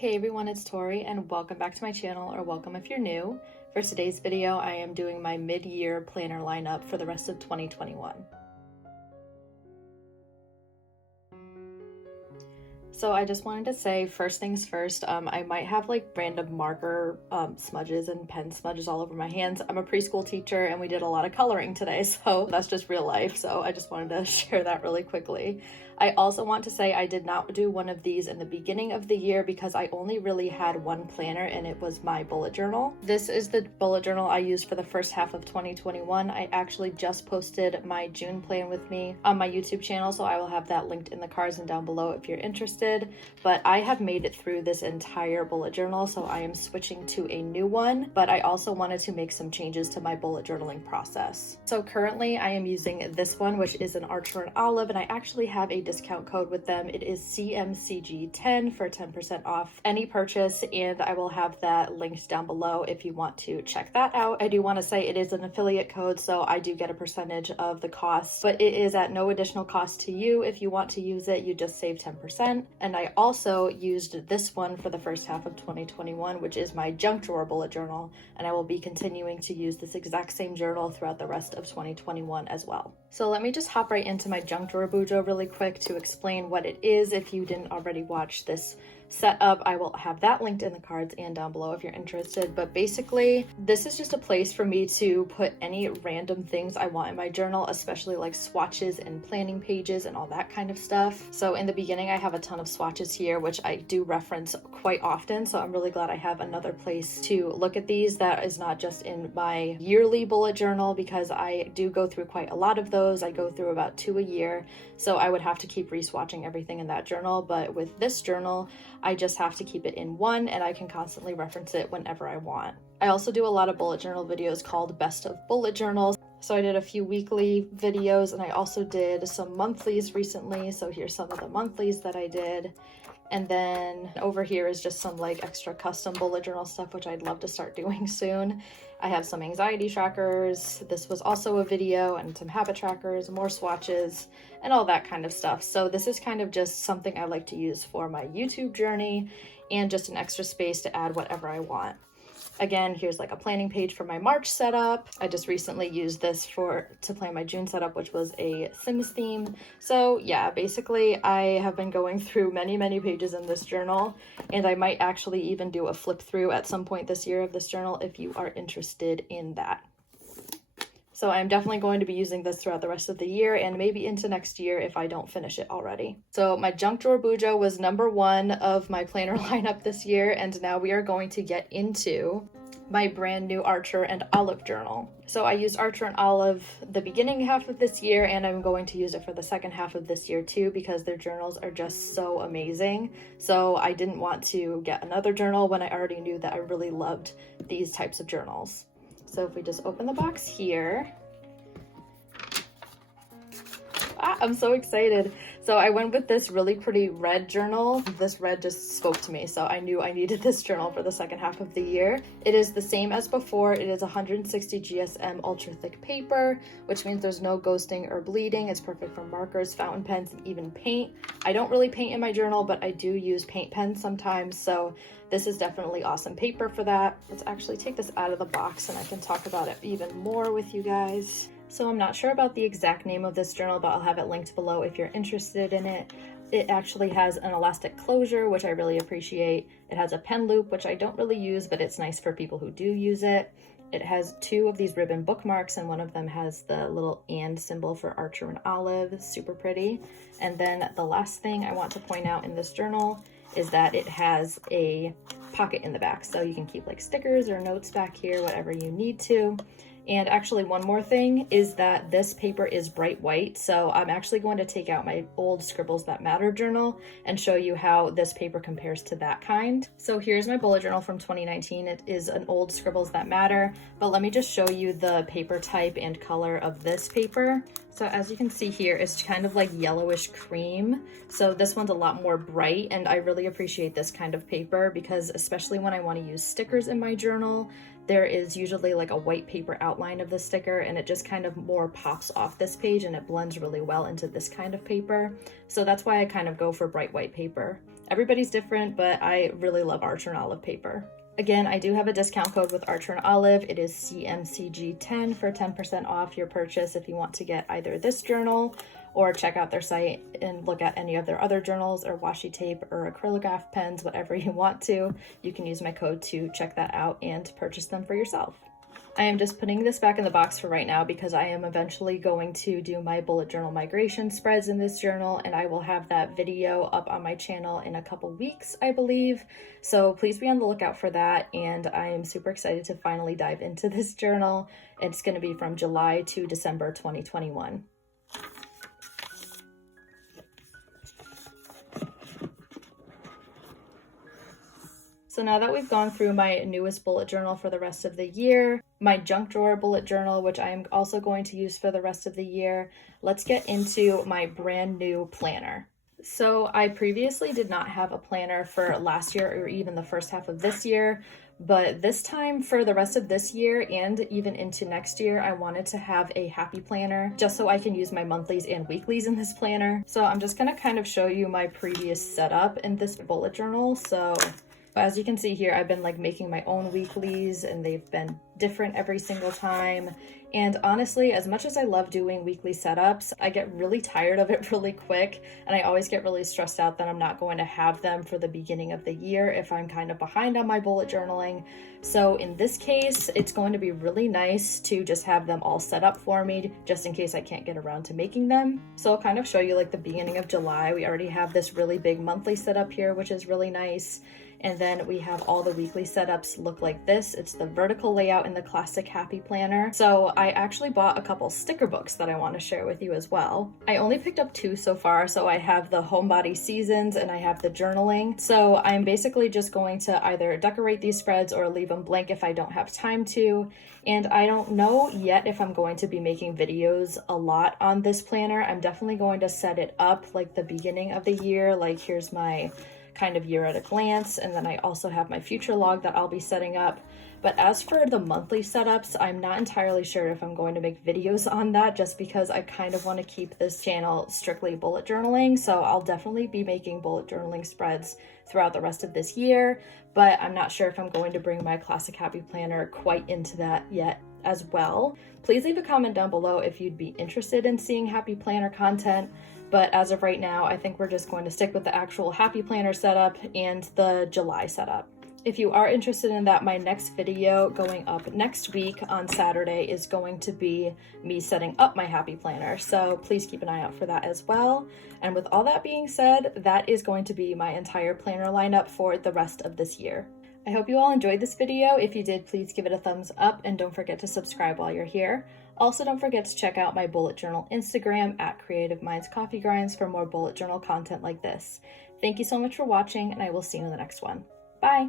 Hey everyone, it's Tori and welcome back to my channel, or welcome if you're new. For today's video, I am doing my mid-year planner lineup for the rest of 2021. So I just wanted to say, first things first, I might have like random marker smudges and pen smudges all over my hands. I'm a preschool teacher and we did a lot of coloring today, so that's just real life. So I just wanted to share that really quickly. I also want to say I did not do one of these in the beginning of the year because I only really had one planner and it was my bullet journal. This is the bullet journal I used for the first half of 2021. I actually just posted my June plan with me on my YouTube channel, so I will have that linked in the cards and down below if you're interested. But I have made it through this entire bullet journal, so I am switching to a new one, but I also wanted to make some changes to my bullet journaling process. So currently I am using this one, which is an Archer and Olive, and I actually have a discount code with them. It is CMCG10 for 10% off any purchase, and I will have that linked down below if you want to check that out. I do want to say it is an affiliate code, so I do get a percentage of the cost, but it is at no additional cost to you. If you want to use it, you just save 10%. And I also used this one for the first half of 2021, which is my junk drawer bullet journal, and I will be continuing to use this exact same journal throughout the rest of 2021 as well. So let me just hop right into my junk drawer Bujo really quick to explain what it is if you didn't already watch this setup. I will have that linked in the cards and down below if you're interested. But basically, this is just a place for me to put any random things I want in my journal, especially like swatches and planning pages and all that kind of stuff. So in the beginning, I have a ton of swatches here, which I do reference quite often. So I'm really glad I have another place to look at these that is not just in my yearly bullet journal, because I do go through quite a lot of those. I go through about 2 a year. So I would have to keep re-swatching everything in that journal. But with this journal, I just have to keep it in one and I can constantly reference it whenever I want. I also do a lot of bullet journal videos called Best of Bullet Journals. So I did a few weekly videos and I also did some monthlies recently. So here's some of the monthlies that I did. And then over here is just some like extra custom bullet journal stuff, which I'd love to start doing soon. I have some anxiety trackers. This was also a video, and some habit trackers, more swatches, and all that kind of stuff. So this is kind of just something I like to use for my YouTube journey and just an extra space to add whatever I want. Again, here's like a planning page for my March setup. I just recently used this to plan my June setup, which was a Sims theme. So yeah, basically I have been going through many pages in this journal, and I might actually even do a flip through at some point this year of this journal if you are interested in that. So I'm definitely going to be using this throughout the rest of the year and maybe into next year if I don't finish it already. So my junk drawer Bujo was #1 of my planner lineup this year, and now we are going to get into my brand new Archer and Olive journal. So I used Archer and Olive the beginning half of this year, and I'm going to use it for the second half of this year too, because their journals are just so amazing. So I didn't want to get another journal when I already knew that I really loved these types of journals. So if we just open the box here, I'm so excited. So I went with this really pretty red journal. This red just spoke to me, so I knew I needed this journal for the second half of the year. It is the same as before. It is 160 GSM ultra thick paper, which means there's no ghosting or bleeding. It's perfect for markers, fountain pens, and even paint. I don't really paint in my journal, but I do use paint pens sometimes, so this is definitely awesome paper for that. Let's actually take this out of the box and I can talk about it even more with you guys. So I'm not sure about the exact name of this journal, but I'll have it linked below if you're interested in it. It actually has an elastic closure, which I really appreciate. It has a pen loop, which I don't really use, but it's nice for people who do use it. It has 2 of these ribbon bookmarks, and one of them has the little and symbol for Archer and Olive. Super pretty. And then the last thing I want to point out in this journal is that it has a pocket in the back, so you can keep like stickers or notes back here, whatever you need to. And actually one more thing is that this paper is bright white, so I'm actually going to take out my old Scribbles That Matter journal and show you how this paper compares to that kind. So here's my bullet journal from 2019. It is an old Scribbles That Matter, but let me just show you the paper type and color of this paper. So as you can see here, it's kind of like yellowish cream. So this one's a lot more bright, and I really appreciate this kind of paper because especially when I want to use stickers in my journal, there is usually like a white paper outline of the sticker, and it just kind of more pops off this page and it blends really well into this kind of paper. So that's why I kind of go for bright white paper. Everybody's different, but I really love Archer and Olive paper. Again, I do have a discount code with Archer and Olive. It is CMCG10 for 10% off your purchase if you want to get either this journal or check out their site and look at any of their other journals or washi tape or acrylograph pens, whatever you want to. You can use my code to check that out and purchase them for yourself. I am just putting this back in the box for right now because I am eventually going to do my bullet journal migration spreads in this journal, and I will have that video up on my channel in a couple weeks, I believe. So please be on the lookout for that, and I am super excited to finally dive into this journal. It's going to be from July to December 2021. So now that we've gone through my newest bullet journal for the rest of the year, my junk drawer bullet journal, which I am also going to use for the rest of the year, let's get into my brand new planner. So I previously did not have a planner for last year or even the first half of this year, but this time for the rest of this year and even into next year, I wanted to have a happy planner just so I can use my monthlies and weeklies in this planner. So I'm just gonna kind of show you my previous setup in this bullet journal. So as you can see here, I've been like making my own weeklies and they've been different every single time. And honestly, as much as I love doing weekly setups, I get really tired of it really quick. And I always get really stressed out that I'm not going to have them for the beginning of the year if I'm kind of behind on my bullet journaling. So in this case, it's going to be really nice to just have them all set up for me just in case I can't get around to making them. So I'll kind of show you like the beginning of July. We already have this really big monthly setup here, which is really nice. And then we have all the weekly setups look like this. It's the vertical layout in the classic happy planner. So I actually bought a couple sticker books that I want to share with you as well. I only picked up 2 so far. So I have the homebody seasons and I have the journaling. So I'm basically just going to either decorate these spreads or leave them blank if I don't have time to. And I don't know yet if I'm going to be making videos a lot on this planner. I'm definitely going to set it up like the beginning of the year. Like here's my kind of year at a glance, and then I also have my future log that I'll be setting up. But as for the monthly setups, I'm not entirely sure if I'm going to make videos on that just because I kind of want to keep this channel strictly bullet journaling. So I'll definitely be making bullet journaling spreads throughout the rest of this year, but I'm not sure if I'm going to bring my classic happy planner quite into that yet as well. Please leave a comment down below if you'd be interested in seeing happy planner content. But as of right now, I think we're just going to stick with the actual happy planner setup and the July setup. If you are interested in that, my next video going up next week on Saturday is going to be me setting up my happy planner. So please keep an eye out for that as well. And with all that being said, that is going to be my entire planner lineup for the rest of this year. I hope you all enjoyed this video. If you did, please give it a thumbs up and don't forget to subscribe while you're here. Also, don't forget to check out my bullet journal Instagram at Creative Minds Coffee Grinds for more bullet journal content like this. Thank you so much for watching, and I will see you in the next one. Bye!